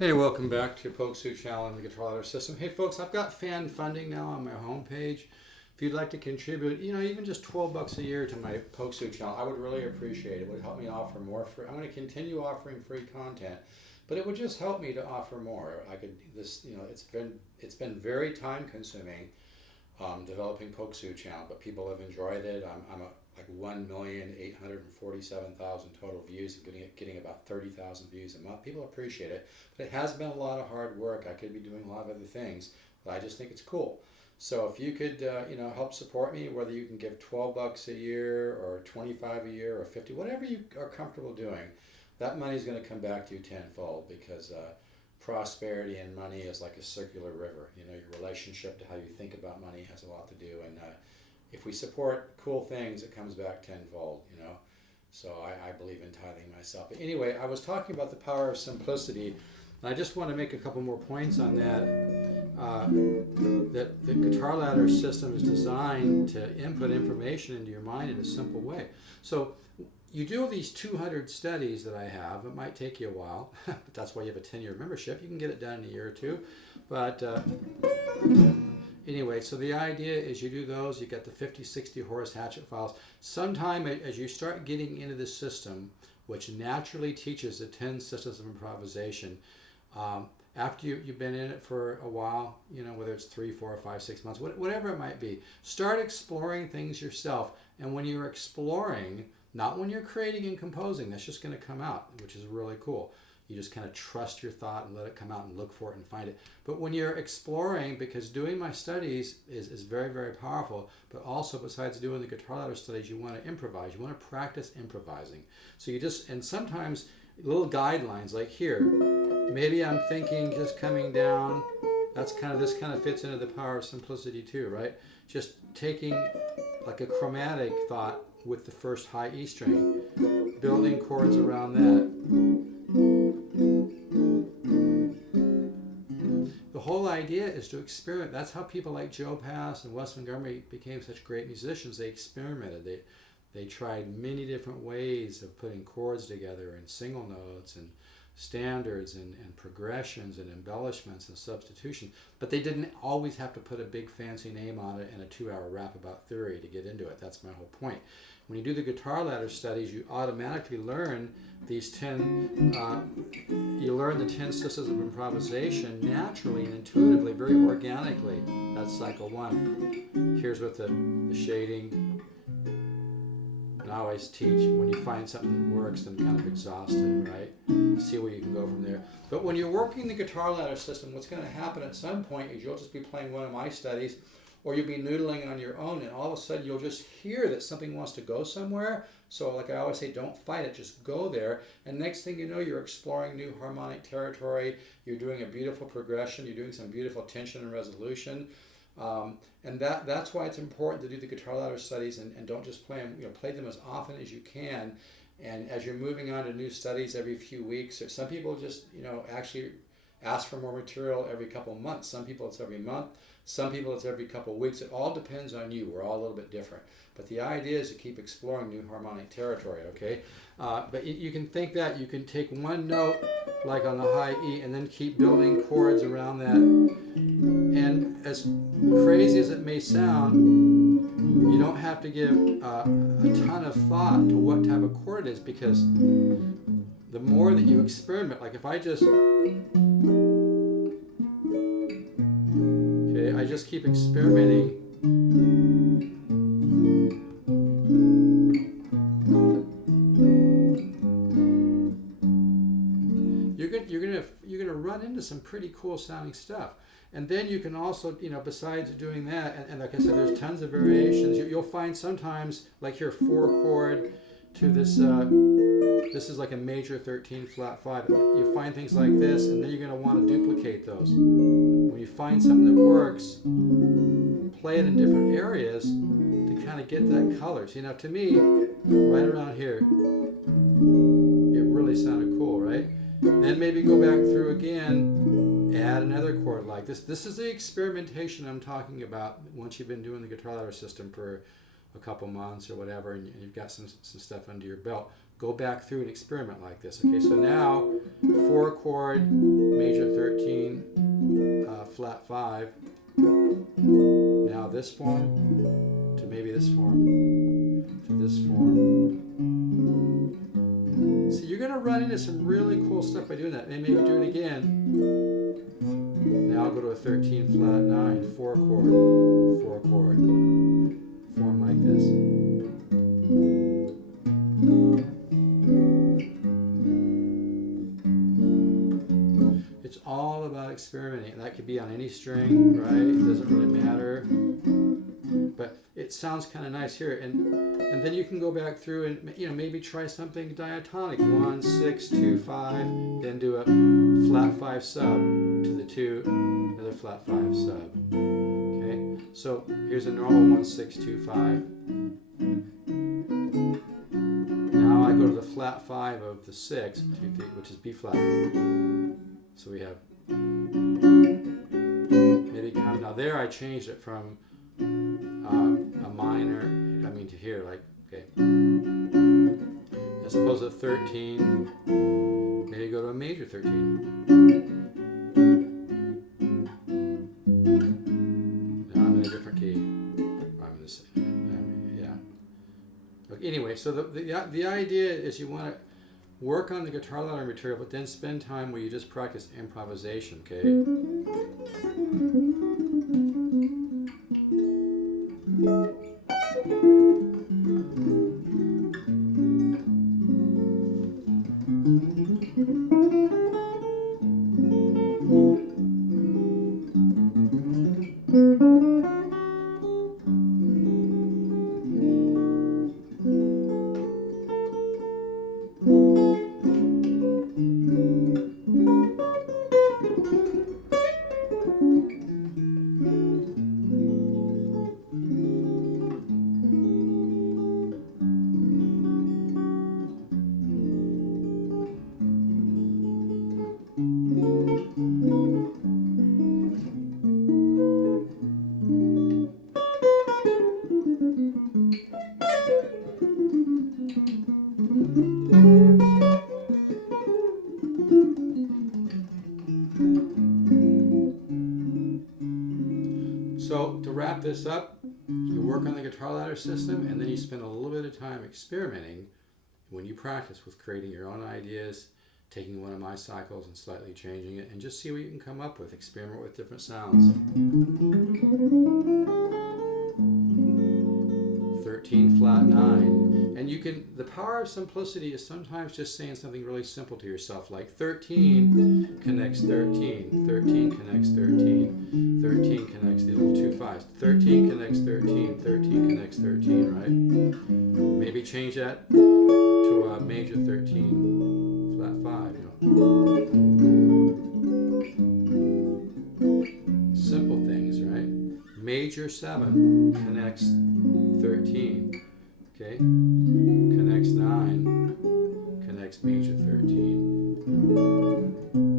Hey, welcome back to Polk-Sue Channel and the Guitar Ladder System. Hey folks, I've got fan funding now on my homepage. If you'd like to contribute, even just 12 bucks a year to my Polk-Sue Channel, I would really appreciate it. It would help me offer more free. I'm going to continue offering free content, but it would just help me to offer more. It's been very time consuming developing Polk-Sue Channel, but people have enjoyed it. I'm like 1,847,000 total views, and getting about 30,000 views a month. People appreciate it, but it has been a lot of hard work. I could be doing a lot of other things, but I just think it's cool. So if you could, help support me, whether you can give 12 bucks a year or 25 a year or 50, whatever you are comfortable doing, that money is going to come back to you tenfold, because prosperity and money is like a circular river. Your relationship to how you think about money has a lot to do, and if we support cool things, it comes back tenfold, So I believe in tithing myself. But anyway, I was talking about the power of simplicity, and I just want to make a couple more points on that. That the Guitar Ladder system is designed to input information into your mind in a simple way. So you do these 200 studies that I have. It might take you a while, but that's why you have a 10-year membership. You can get it done in a year or two. But anyway, so the idea is you do those, you get the 50, 60 Horace Hatchet files. Sometime as you start getting into the system, which naturally teaches the 10 systems of improvisation, after you've been in it for a while, whether it's 3, 4, 5, 6 months, whatever it might be, start exploring things yourself. And when you're exploring, not when you're creating and composing, that's just going to come out, which is really cool. You just kind of trust your thought and let it come out and look for it and find it. But when you're exploring, because doing my studies is very, very powerful, but also besides doing the Guitar Ladder studies, you want to improvise. You want to practice improvising. So and sometimes little guidelines like here, maybe I'm thinking just coming down, this kind of fits into the power of simplicity too, right? Just taking like a chromatic thought with the first high E string, building chords around that. The whole idea is to experiment. That's how people like Joe Pass and Wes Montgomery became such great musicians. They experimented. They tried many different ways of putting chords together, and single notes and standards and progressions and embellishments and substitution. But they didn't always have to put a big fancy name on it and a 2-hour rap about theory to get into it. That's my whole point. When you do the Guitar Ladder studies, you automatically learn these 10, you learn the 10 systems of improvisation naturally and intuitively, very organically. That's cycle 1. Here's with the shading. And I always teach, when you find something that works, then kind of exhaust it, right? See where you can go from there. But when you're working the Guitar Ladder system, what's going to happen at some point is you'll just be playing one of my studies, or you'll be noodling on your own, and all of a sudden you'll just hear that something wants to go somewhere. So like I always say, don't fight it, just go there. And next thing you know, you're exploring new harmonic territory, you're doing a beautiful progression, you're doing some beautiful tension and resolution. And that's why it's important to do the Guitar Ladder studies, and don't just play them, play them as often as you can. And as you're moving on to new studies every few weeks, or some people just, actually ask for more material every couple of months. Some people it's every month. Some people it's every couple of weeks. It all depends on you. We're all a little bit different. But the idea is to keep exploring new harmonic territory, okay? But you can think that you can take one note, like on the high E, and then keep building chords around that. And as crazy as it may sound, you don't have to give a ton of thought to what type of chord it is, because the more that you experiment, like if I just keep experimenting, you're gonna run into some pretty cool sounding stuff. And then you can also, besides doing that, and like I said, there's tons of variations. You'll find sometimes, like here, 4 chord to this, this is like a major 13 flat 5. You find things like this, and then you're going to want to duplicate those. When you find something that works, play it in different areas to kind of get that color. See, now to me, right around here, it really sounded cool, right? Then maybe go back through again, add another chord like this. This is the experimentation I'm talking about once you've been doing the Guitar Ladder system for a couple months or whatever, and you've got some stuff under your belt. go back through and experiment like this. Okay, so now 4 chord, major 13, flat 5. Now this form to maybe this form to this form. So you're going to run into some really cool stuff by doing that. And maybe do it again. Now I'll go to a 13 flat 9, 4 chord, 4 chord. Form like this. It's all about experimenting. That could be on any string, right? It doesn't really matter. But it sounds kind of nice here. And then you can go back through and, you know, maybe try something diatonic. 1, 6, 2, 5. Then do a flat 5 sub to the 2, another flat 5 sub. Okay? So here's a normal 1, 6, 2, 5. Now I go to the flat 5 of the 6, 2, 3, which is B flat. So we have maybe kind of, now there I changed it from a minor, I mean to here, like, okay. As opposed to 13, maybe go to a major 13. Now I'm in a different key. I'm in this, yeah. Okay, anyway, so the idea is you want to work on the guitar ladder material, but then spend time where you just practice improvisation, okay? So to wrap this up, you work on the guitar ladder system, and then you spend a little bit of time experimenting when you practice with creating your own ideas, taking one of my cycles and slightly changing it, and just see what you can come up with. Experiment with different sounds. 13 flat 9. And you can, the power of simplicity is sometimes just saying something really simple to yourself, like 13 connects 13, 13 connects 13, 13 connects the little 2 5s, 13 connects 13, 13 connects 13, right? Maybe change that to a major 13 flat 5, you know. Simple things, right? Major 7 connects 13, okay? Connects 9, connects major 13.